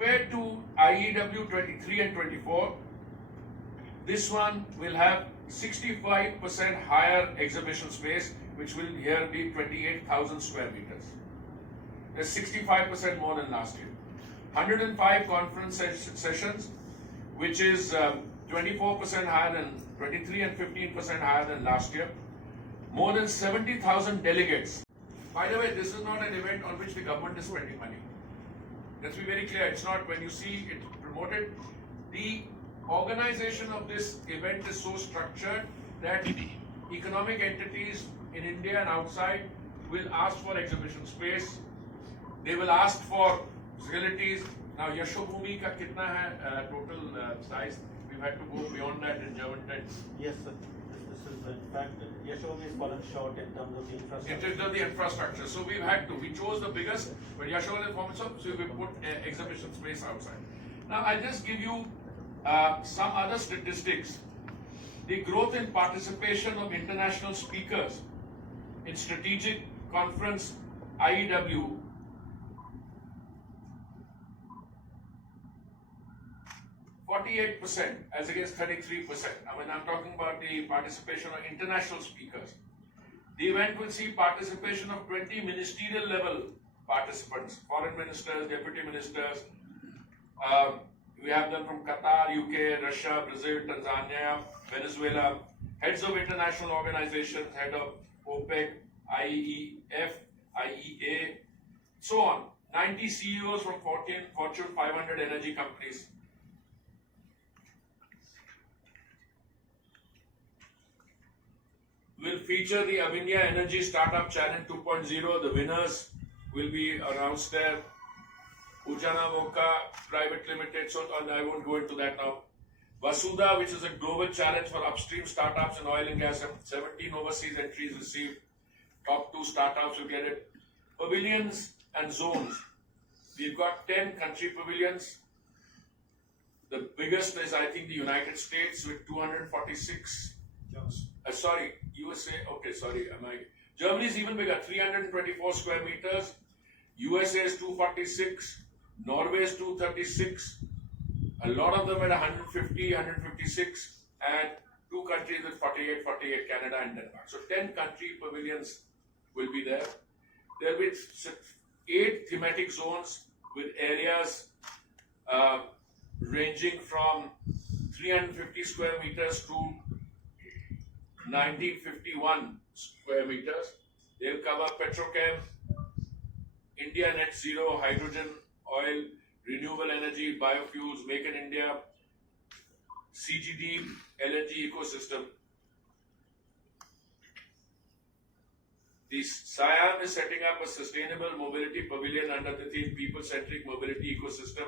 compared to IEW 23 and 24, this one will have 65% higher exhibition space, which will here be 28,000 square meters. That's 65% more than last year. 105 conference sessions, which is 24% higher than 23 and 15% higher than last year. More than 70,000 delegates. By the way, this is not an event on which the government is spending money. Let's be very clear, it's not. When you see it promoted, the organization of this event is so structured that economic entities in India and outside will ask for exhibition space. They will ask for facilities. Now, Yashobhumi ka kitna hai total size? We've had to go beyond that in German tents. Yes, sir. This is in fact, Yashobhumi is fallen short in terms of the infrastructure. In terms of the infrastructure. So we've had to. We chose the biggest, but Yashobhumi is fallen short, so we put exhibition space outside. Now, I'll just give you some other statistics. The growth in participation of international speakers in strategic conference IEW, %48% as against 33%. I mean, I'm talking about the participation of international speakers. The event will see participation of 20 ministerial level participants, foreign ministers, deputy ministers. We have them from Qatar, UK, Russia, Brazil, Tanzania, Venezuela, heads of international organizations, head of OPEC, IEF, IEA, so on. 90 CEOs from Fortune 500 energy companies. Will feature the Avinya Energy Startup Challenge 2.0. The winners will be announced there. Ujana Moka Private Limited, so I won't go into that now. Vasudha, which is a global challenge for upstream startups in oil and gas, 17 overseas entries received. Top 2 startups will get it. Pavilions and zones. We've got 10 country pavilions. The biggest is, I think, the United States with 246. Sorry, USA. Okay, sorry. Germany is even bigger, 324 square meters. USA is 246. Norway is 236. A lot of them at 150, 156, and 2 countries with 48, Canada and Denmark. So 10 country pavilions will be there. There will be 8 thematic zones with areas ranging from 350 square meters to 1951 square meters. They'll cover petrochem, India net zero, hydrogen, oil, renewable energy, biofuels, make in India, CGD, LNG ecosystem. The SIAM is setting up a sustainable mobility pavilion under the theme people-centric mobility ecosystem.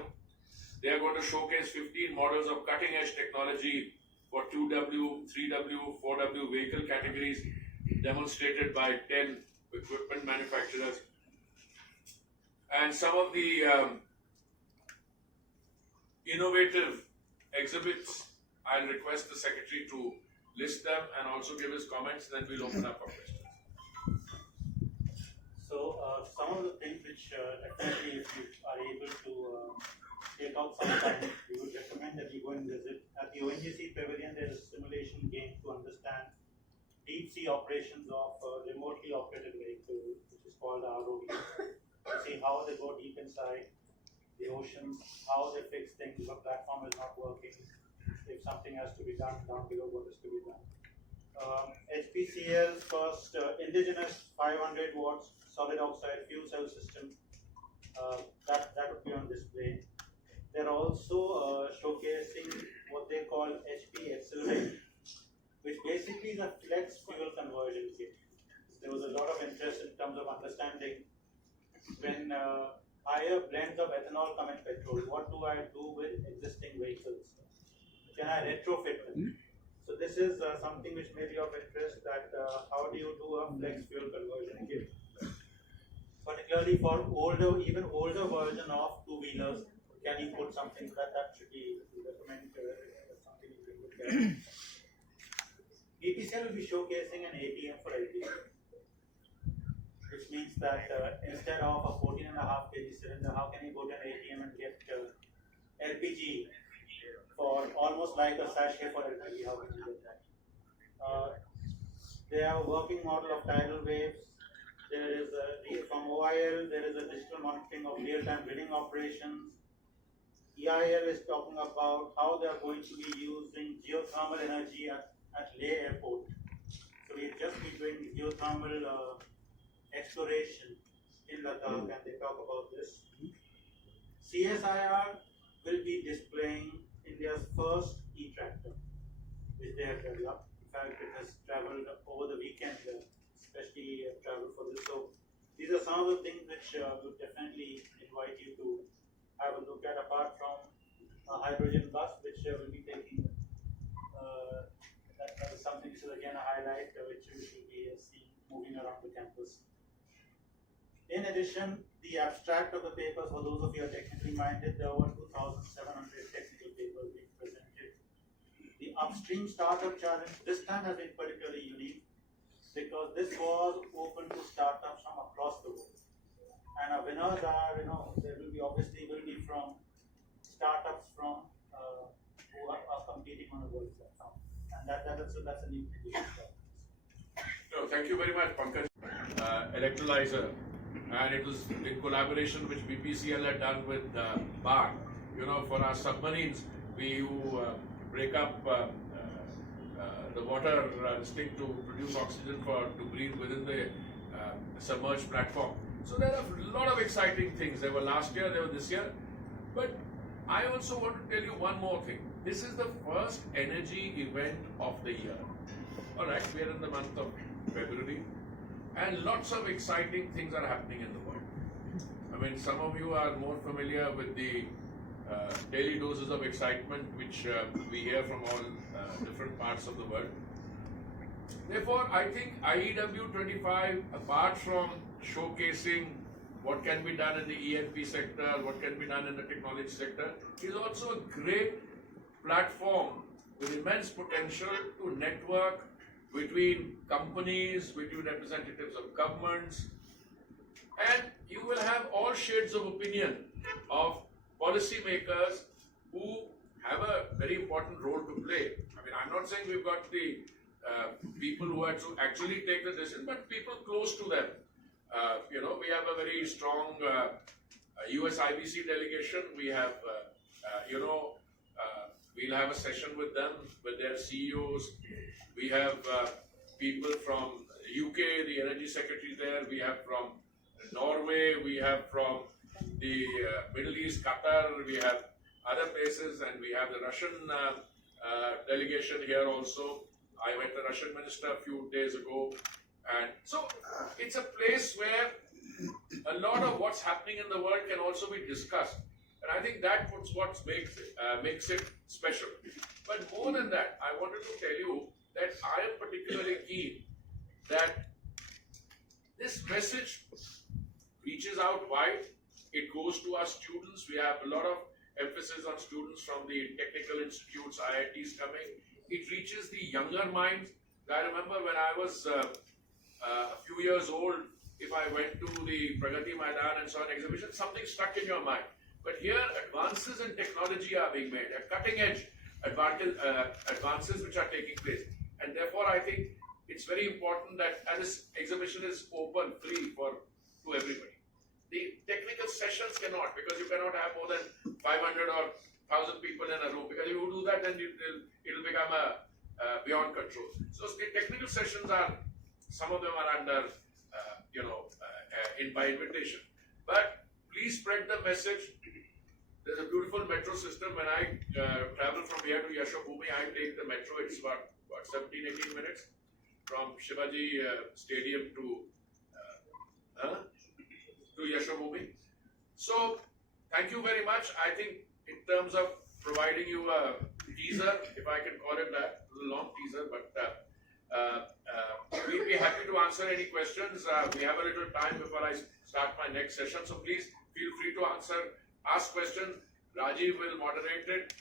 They are going to showcase 15 models of cutting-edge technology for 2W, 3W, 4W vehicle categories demonstrated by 10 equipment manufacturers. And some of the innovative exhibits, I'll request the secretary to list them and also give his comments, then we'll open up for questions. So, some of the things which definitely if you are able to take out some time, we would recommend that you go and visit. At the ONGC Pavilion, there is a simulation game to understand deep sea operations of remotely operated vehicles, which is called ROV. To see how they go deep inside the oceans, how they fix things if a platform is not working, if something has to be done down below, what is to be done. HPCL's first indigenous 500 watts solid oxide fuel cell system, that would be on display. They're also showcasing what they call HP Accelerate, which basically is a flex fuel conversion kit. There was a lot of interest in terms of understanding when higher blends of ethanol come in petrol, what do I do with existing vehicles? Can I retrofit them? So this is something which may be of interest, that how do you do a flex fuel conversion kit? Particularly for older, even older version of two-wheelers, can you put something that should be recommended, something you can look at. BPCL will be showcasing an ATM for LPG, which means that instead of a 14.5 kg cylinder, how can you go to an ATM and get LPG for almost like a sachet for LPG. How would you get that? They have a working model of tidal waves. There is from OIL, there is a digital monitoring of real-time drilling operations. EIL is talking about how they are going to be using geothermal energy at Leh Airport. So we'll just be doing geothermal exploration in Ladakh, and they talk about this. CSIR will be displaying India's first e-tractor, which they have developed. In fact, it has traveled over the weekend, especially traveled for this. So these are some of the things which would definitely invite you to have a look at, apart from a hydrogen bus, which will be taking. That is something which is again a highlight, which we should be seeing moving around the campus. In addition, the abstract of the papers, for those of you who are technically minded, there were 2,700 technical papers being presented. The upstream startup challenge this time has been particularly unique because this was open to startups from across the world. And our winners are, there will be obviously from startups from who are competing on a world platform. And that's a new thing. No, thank you very much, Pankaj. Electrolyzer, and it was in collaboration which BPCL had done with BAR. For our submarines, we break up the water stick to produce oxygen to breathe within the submerged platform. So there are a lot of exciting things. There were last year, there were this year. But I also want to tell you one more thing. This is the first energy event of the year. Alright, we are in the month of February, and lots of exciting things are happening in the world. I mean, some of you are more familiar with the daily doses of excitement which we hear from all different parts of the world. Therefore, I think IEW 25, apart from showcasing what can be done in the E&P sector, what can be done in the technology sector, is also a great platform with immense potential to network between companies, between representatives of governments, and you will have all shades of opinion of policymakers who have a very important role to play. I mean, I'm not saying we've got the people who are to actually take the decision, but people close to them. We have a very strong US IBC delegation. We have, we'll have a session with them, with their CEOs. We have people from UK, the energy secretary there. We have from Norway. We have from the Middle East, Qatar. We have other places, and we have the Russian delegation here also. I met the Russian minister a few days ago. And so it's a place where a lot of what's happening in the world can also be discussed. And I think that's what makes it special. But more than that, I wanted to tell you that I am particularly keen that this message reaches out wide. It goes to our students. We have a lot of emphasis on students from the technical institutes, IITs coming. It reaches the younger minds. I remember when I was a few years old, if I went to the Pragati Maidan and saw an exhibition, something stuck in your mind. But here, advances in technology are being made, cutting edge advances which are taking place. And therefore, I think it's very important that, and this exhibition is open, free to everybody. The technical sessions cannot, because you cannot have more than 500 or 1,000 people in a room, because if you do that, then it'll become beyond control. So the technical sessions some of them are under, by invitation. But please spread the message. There's a beautiful metro system. When I travel from here to Yashobhumi, I take the metro. It's about 17-18 minutes from Shivaji Stadium to Yashobhumi. So thank you very much. I think in terms of providing you a teaser, if I can call it that, a long teaser, but we'll be happy to answer any questions. We have a little time before I start my next session, so please feel free to ask questions. Rajiv will moderate it.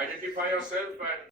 Identify yourself and